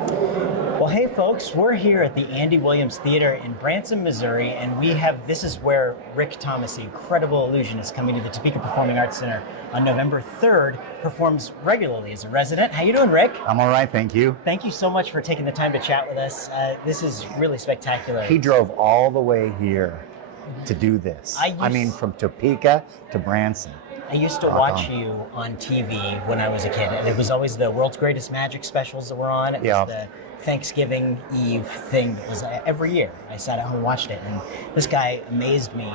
Well, hey folks, we're here at the Andy Williams Theater in Branson, Missouri, and this is where Rick Thomas, the incredible illusionist coming to the Topeka Performing Arts Center on November 3rd, performs regularly as a resident. How you doing, Rick? I'm all right, thank you. Thank you so much for taking the time to chat with us. This is really spectacular. He drove all the way here to do this. I mean, from Topeka to Branson. I used to watch you on TV when I was a kid, and it was always the World's Greatest Magic specials that were on. It was the Thanksgiving Eve thing that was every year. I sat at home and watched it, and this guy amazed me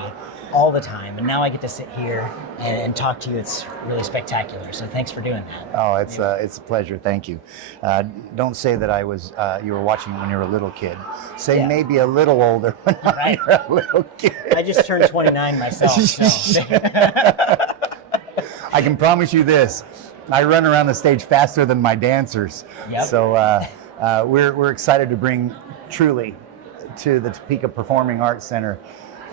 all the time. And now I get to sit here and talk to you. It's really spectacular. So thanks for doing that. Oh, it's a pleasure. Thank you. Don't say that you were watching it when you were a little kid. Say maybe a little older when you were a little kid. I just turned 29 myself. So. I can promise you this. I run around the stage faster than my dancers. Yep. So we're excited to bring truly to the Topeka Performing Arts Center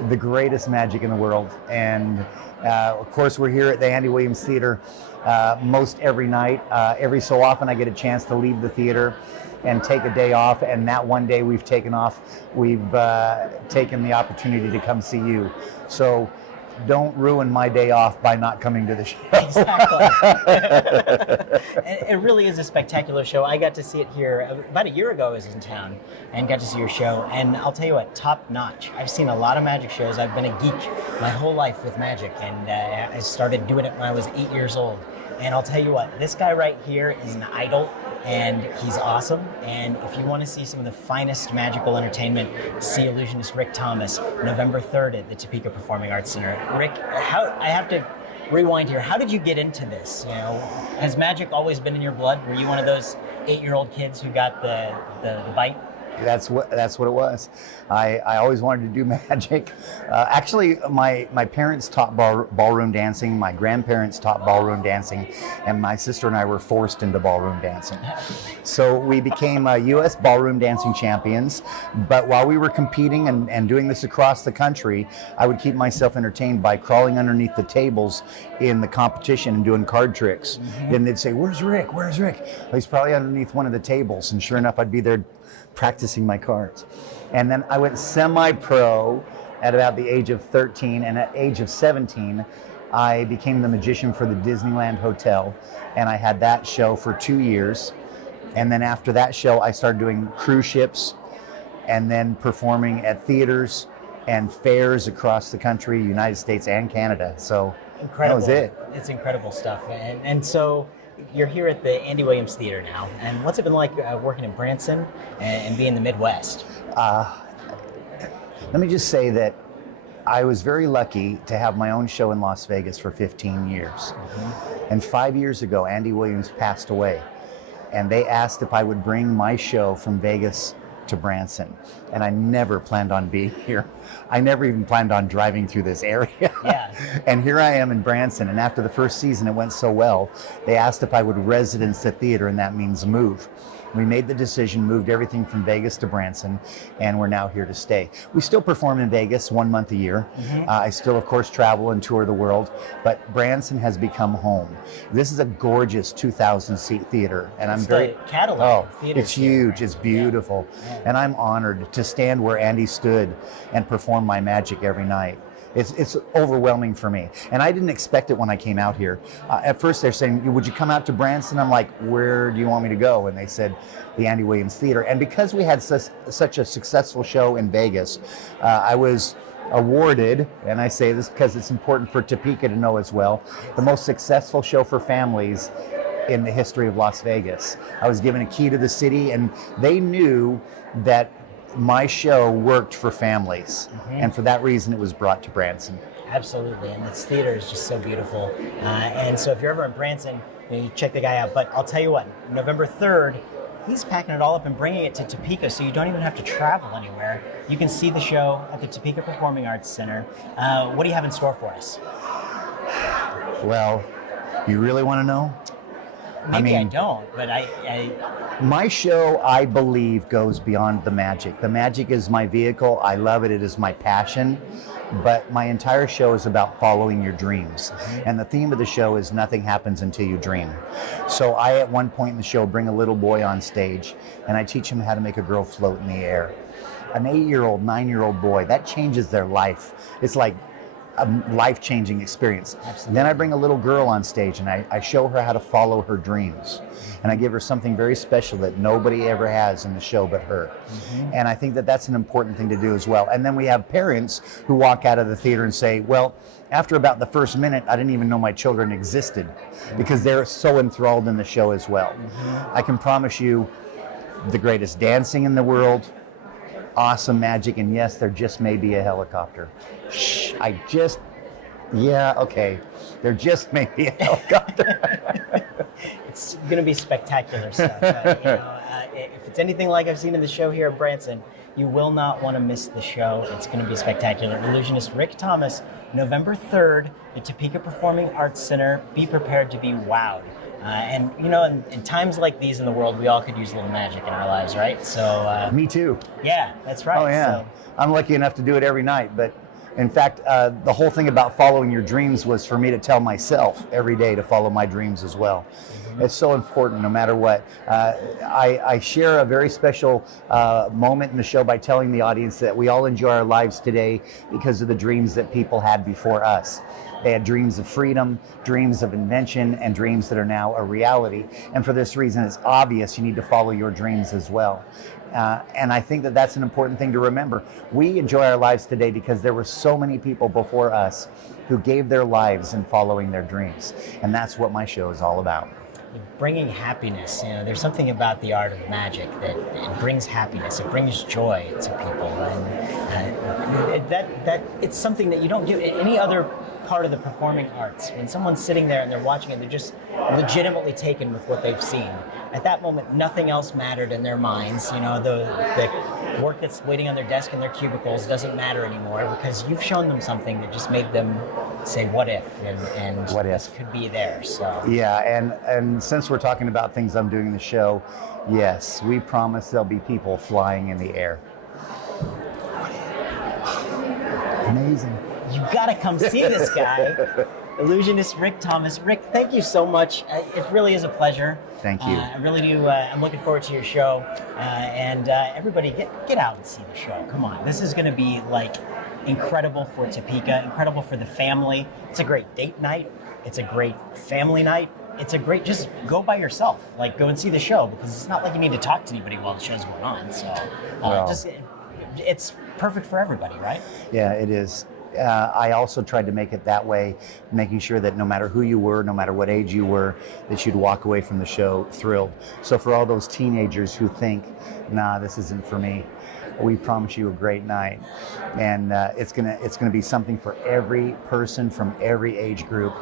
the greatest magic in the world. And of course, we're here at the Andy Williams Theater most every night. Every so often I get a chance to leave the theater and take a day off, and that one day we've taken off, we've taken the opportunity to come see you. So don't ruin my day off by not coming to the show. Exactly. It really is a spectacular show. I got to see it here about a year ago. I was in town and got to see your show. And I'll tell you what, top notch. I've seen a lot of magic shows. I've been a geek my whole life with magic, and I started doing it when I was 8 years old. And I'll tell you what, this guy right here is an idol, and he's awesome. And if you want to see some of the finest magical entertainment, see Illusionist Rick Thomas, November 3rd at the Topeka Performing Arts Center. Rick, I have to rewind here. How did you get into this? You know, has magic always been in your blood? Were you one of those 8-year-old kids who got the bite? That's what it was. I always wanted to do magic. Actually, my parents taught ballroom dancing. My grandparents taught ballroom dancing, and my sister and I were forced into ballroom dancing. So we became U.S. ballroom dancing champions. But while we were competing and doing this across the country, I would keep myself entertained by crawling underneath the tables in the competition and doing card tricks. Then they'd say, "Where's Rick? Where's Rick?" Well, he's probably underneath one of the tables, and sure enough, I'd be there practicing my cards. And then I went semi-pro at about the age of 13, and at age of 17 I became the magician for the Disneyland Hotel, and I had that show for 2 years. And then after that show I started doing cruise ships and then performing at theaters and fairs across the country, United States and Canada. So incredible. That was it. It's incredible stuff. And so you're here at the Andy Williams Theater now, and what's it been like working in Branson and being in the Midwest? Let me just say that I was very lucky to have my own show in Las Vegas for 15 years. And 5 years ago, Andy Williams passed away, and they asked if I would bring my show from Vegas to Branson, and I never planned on being here. I never even planned on driving through this area. Yeah. And here I am in Branson, and after the first season it went so well, they asked if I would residence the theater, and that means move. We made the decision, moved everything from Vegas to Branson, and we're now here to stay. We still perform in Vegas 1 month a year. I still, of course, travel and tour the world, but Branson has become home. This is a gorgeous 2,000-seat theater, and I'm very catalog. It's huge. It's beautiful, and I'm honored to stand where Andy stood and perform my magic every night. It's overwhelming for me, and I didn't expect it when I came out here. At first they're saying, "Would you come out to Branson?" I'm like, "Where do you want me to go?" And they said, "The Andy Williams Theater." And because we had such a successful show in Vegas, I was awarded, and I say this because it's important for Topeka to know as well, the most successful show for families in the history of Las Vegas. I was given a key to the city, and they knew that my show worked for families, and for that reason it was brought to Branson. Absolutely, and this theater is just so beautiful. And so if you're ever in Branson, you check the guy out. But I'll tell you what, November 3rd, he's packing it all up and bringing it to Topeka, so you don't even have to travel anywhere. You can see the show at the Topeka Performing Arts Center. What do you have in store for us? Well, you really want to know? Maybe I don't, but my show, I believe, goes beyond the magic. The magic is my vehicle. I love it. It is my passion. but my entire show is about following your dreams. And the theme of the show is nothing happens until you dream. So I, at one point in the show, bring a little boy on stage and I teach him how to make a girl float in the air. An 8-year-old, 9-year-old boy, that changes their life. It's like a life-changing experience. Absolutely. Then I bring a little girl on stage and I show her how to follow her dreams. And I give her something very special that nobody ever has in the show but her. And I think that that's an important thing to do as well. And then we have parents who walk out of the theater and say, well, after about the first minute, I didn't even know my children existed, because they're so enthralled in the show as well. I can promise you the greatest dancing in the world, awesome magic, and yes, there just may be a helicopter. Shh, there just may be a helicopter. It's going to be spectacular stuff. If it's anything like I've seen in the show here at Branson, you will not want to miss the show. It's going to be spectacular. Illusionist Rick Thomas, November 3rd at Topeka Performing Arts Center. Be prepared to be wowed. And in times like these in the world, we all could use a little magic in our lives, right? So Me too. Yeah, that's right. Oh yeah, So, I'm lucky enough to do it every night. But in fact, the whole thing about following your dreams was for me to tell myself every day to follow my dreams as well. It's so important no matter what. I share a very special moment in the show by telling the audience that we all enjoy our lives today because of the dreams that people had before us. They had dreams of freedom, dreams of invention, and dreams that are now a reality. And for this reason, it's obvious you need to follow your dreams as well. And I think that that's an important thing to remember. We enjoy our lives today because there were so many people before us who gave their lives in following their dreams. And that's what my show is all about. Bringing happiness. There's something about the art of magic that it brings happiness. It brings joy to people, and that it's something that you don't get in any other part of the performing arts. When someone's sitting there and they're watching it, they're just legitimately taken with what they've seen. At that moment, nothing else mattered in their minds. The work that's waiting on their desk in their cubicles doesn't matter anymore, because you've shown them something that just made them say, what if? And what if this could be there. So yeah, and since we're talking about things I'm doing in the show, yes, we promise there'll be people flying in the air. Amazing. You gotta come see this guy. Illusionist Rick Thomas. Rick, thank you so much. It really is a pleasure. Thank you. I really do. I'm looking forward to your show. And everybody, get out and see the show. Come on. This is going to be incredible for Topeka, incredible for the family. It's a great date night. It's a great family night. It's a great, just go by yourself. Go and see the show, because it's not like you need to talk to anybody while the show's going on. So it's perfect for everybody, right? Yeah, it is. I also tried to make it that way, making sure that no matter who you were, no matter what age you were, that you'd walk away from the show thrilled. So for all those teenagers who think, nah, this isn't for me, we promise you a great night. And it's gonna be something for every person from every age group.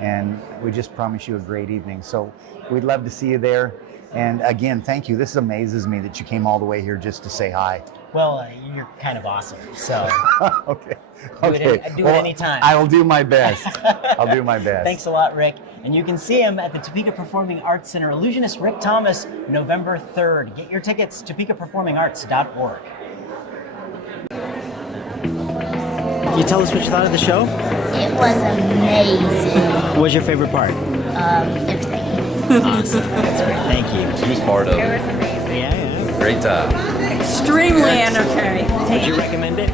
And we just promise you a great evening. So we'd love to see you there. And again, thank you. This amazes me that you came all the way here just to say hi. Well, you're kind of awesome, so Okay. do it anytime. I will do my best. I'll do my best. Thanks a lot, Rick. And you can see him at the Topeka Performing Arts Center. Illusionist Rick Thomas, November 3rd. Get your tickets, topekaperformingarts.org. Can you tell us what you thought of the show? It was amazing. What was your favorite part? Everything. Awesome. That's great. Thank you. She was part of It it. was amazing. Yeah. Great time. Extremely entertaining. Would you recommend it?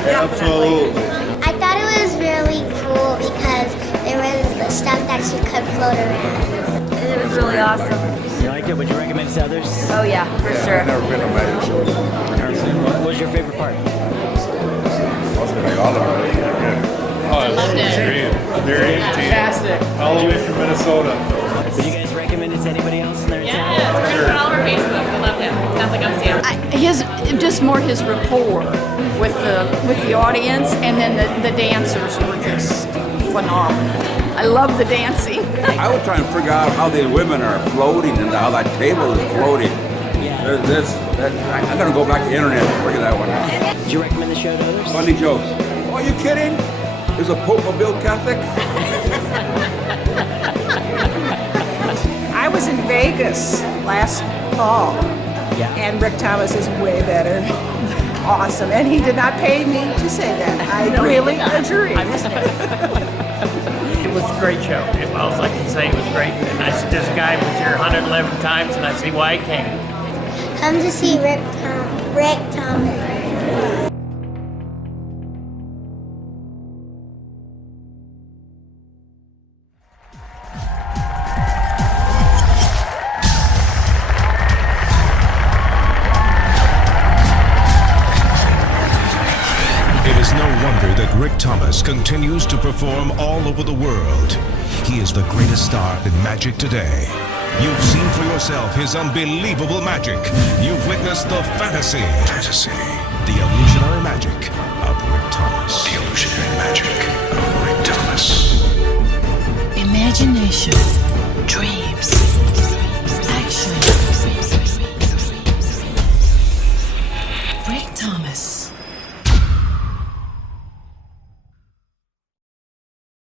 Absolutely. I thought it was really cool because there was stuff that you could float around. It was really awesome. You liked it? Would you recommend it to others? Oh yeah, for sure. I've never been to a magic show. What was your favorite part? I was gonna make all of it. Oh, loved it. Very fantastic. All the way from Minnesota. Would you guys recommend it to anybody else in their town? Yeah, we're gonna put it all over Facebook. We loved it. Sounds like I'm seeing. His rapport with the audience, and then the dancers were just phenomenal. I love the dancing. I was trying to figure out how these women are floating and how that table is floating. I'm gonna go back to the internet and figure that one out. Did you recommend the show to others? Funny jokes. Oh, are you kidding? Is a Pope a Bill Catholic? I was in Vegas last fall, Yeah. and Rick Thomas is way better. awesome. And he did not pay me to say that. I really agree. It was a great show. All I can say it was great. And this guy was here 111 times, and I see why he came. Come to see Rick Thomas. It is no wonder that Rick Thomas continues to perform all over the world. He is the greatest star in magic today. You've seen for yourself his unbelievable magic. You've witnessed the fantasy. The illusionary magic of Rick Thomas. The illusionary magic of Rick Thomas. Imagination.